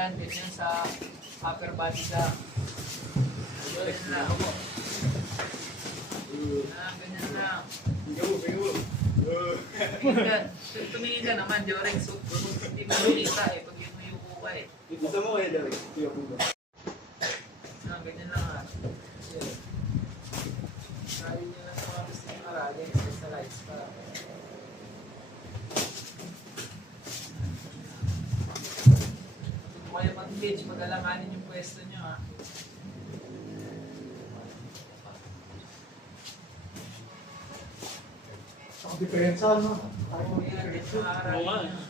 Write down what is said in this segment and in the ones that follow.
Ganyan sa upper body lang. Ganyan lang. Ganyan lang. Tumingin ka naman, Jorex. Hindi mo makita eh. Pag yun mo yung kuka eh. Gusto mo kaya, Jorex? Ganyan lang ha. Try nyo lang sa mga gusto nyo marali. Specialize pa. Kaya mag-pitch, mag-alanganin yung pwesto nyo ha. Ang diferensya, no? Oo, yan. Makakarating nyo.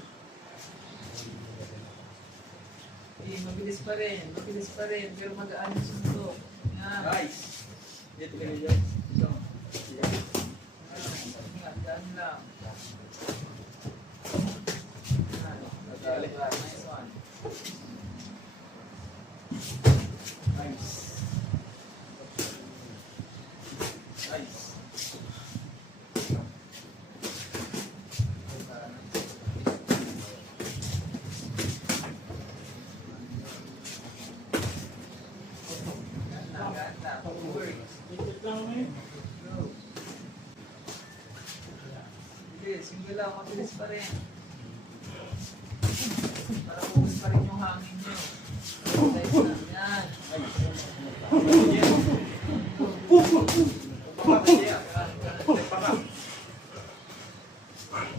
Mabilis pa rin. Mabilis pa rin. Pero mag-aan yung suntok. Yan. Nice! Dito ka niyo, Jorex. Daan lang. Nice one. Nice. Nice. Single lang, mabilis pa rin. Para focus pa rin yung hangin nyo. Nice lang, yan.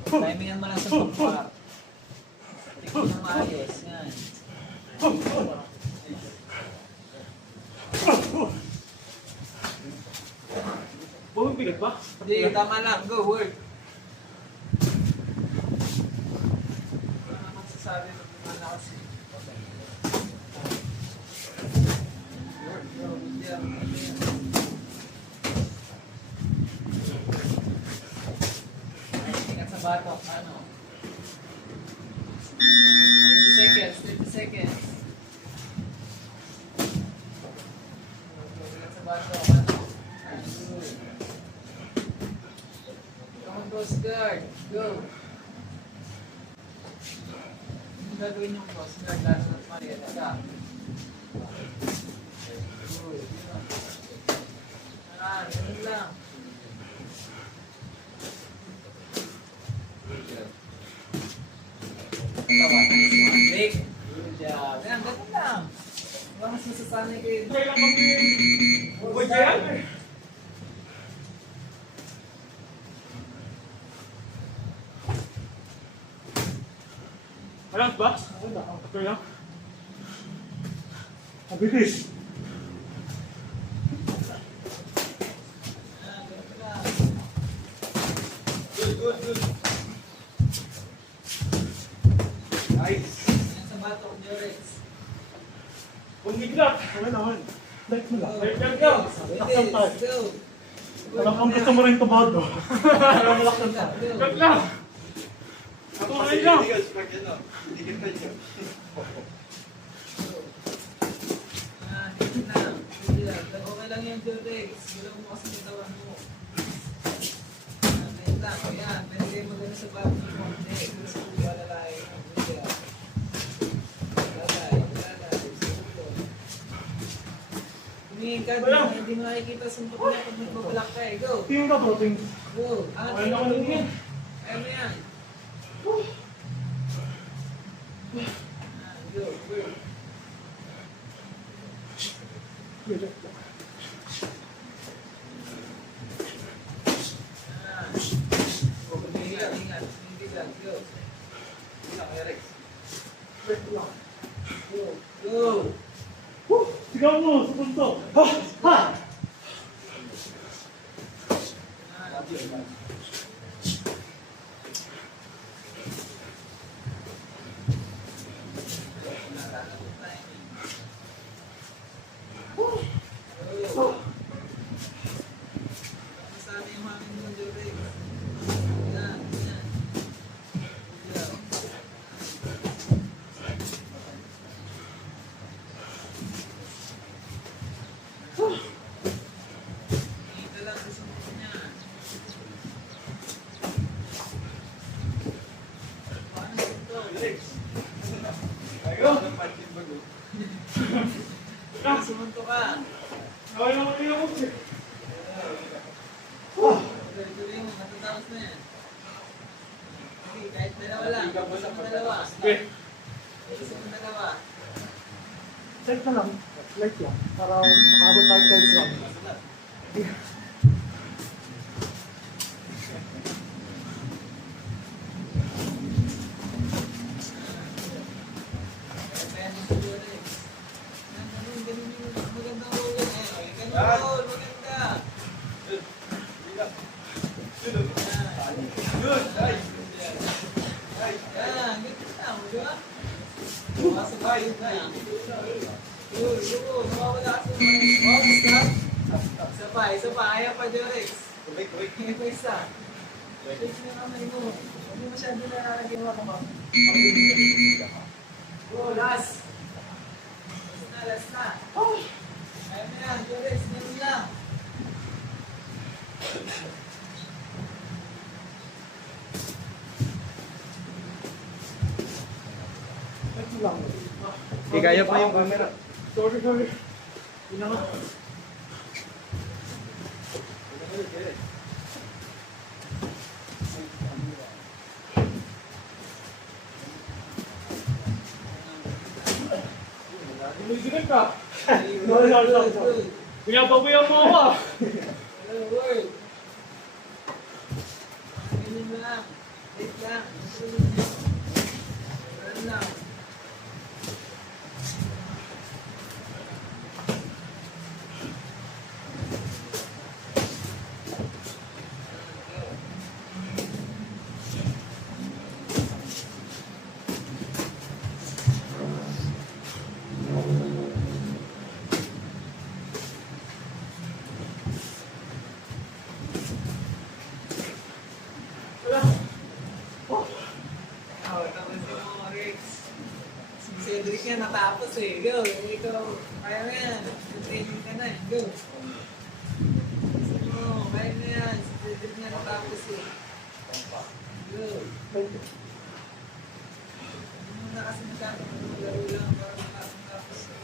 Timingan mo lang sa pagpar. Tingnan mo maayos, yan. Bumibigat ba? Hindi, tama lang. Go, work. Sabi ko malakas eh. Ingat sa batok, ano? 30 seconds, 30 seconds. Ingat sa batok, ano? Come on, Coast Guard. Go! Gagawin yung cross guard, lalo na Mariela ka. Ganun lang. Tawa, nice one. Break. Good job. Yan, ganun lang. Diba mas masasanay kayo? Uy, kaya? Alam ba? Okay lang. Mabilis. Good. Nice. Yan sa batok, Jorex. Kung bigla. Naman. Like mo lang. Go. Go. Relax Go. Alam kong gusto mo rin tumado. Relax lang tayo. Go. Wag lang. Tuloy lang. Dikit tayo. Dito na. Okay lang yan, Jorex. Galaw mo kasi yung tawan mo. Wait lang. O yan. Pwede kayo magano sa batok mo. Hindi. Gusto ko palalay. Tumingin ka. Hindi mo nakikita sa suntok niya pag magbabalak ka eh. Go. Tingin ka bro, tingin. Go. Okay lang ako tingin. Kaya mo yan. Go. Go. Ingat. Go. Go. Sigaw mo, sa punto. Ha! Ha! Sana yung hangin mo, Jorex. Yan. Go. Kaya naman nila ko siya. Tuloy-tuloy mo, matatapos na yan. Okay, kahit dalawa lang. Isip mo dalawa. Okay. Isip mo dalawa. Check na lang. Light lang. Para makabot tayo sa exam. Kaya mo siguro eh. Ganun yung magandang roll yan eh. Okay, ganun roll, maganda. Good. Hindi lang. Good. Good. Nice. Nice. Yan, ganun lang, di ba? Pasok tayo na. Yun, nawawala kasi yung mga isa pa, ayaw pa, Jorex. Kubik, kubik. Kaya pa isa. Shake na kamay mo. Huwag mo masyado na nalagyan mo ako. Go, last. Last na. Ayaw na yan, Jorex, ganun lang. Check na lang. Hindi kaya pa yung camera. Sorry. Yun na nga. Lumisigit ka. Good, good, good. Pinapabuyan mo ako ah. Hello, world. Ganyan mo lang. Wait lang. Run lang. Oh, tapos yung Rex. Si Cedric yan natapos eh. Go, ikaw. Kaya mo yan. Training ka na eh. Go. Sige mo, kaya mo yan. Si Cedric yan natapos eh. Go. Hindi mo na kasi maglalaro lang para makatapos eh.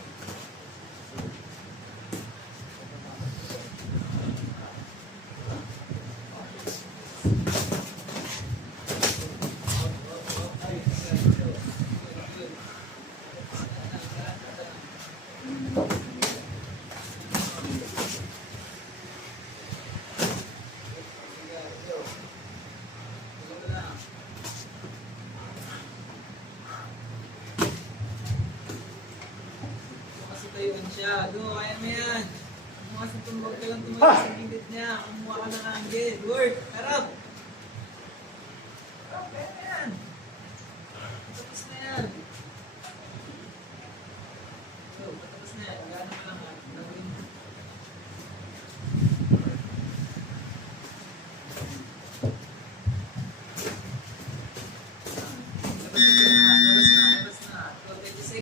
Kasi tayuan siya. Do, kaya mo yan. Kumuha sa tumbag ka lang tumayo sa gilid niya. Kumuha ka ng angle. Work. Harap.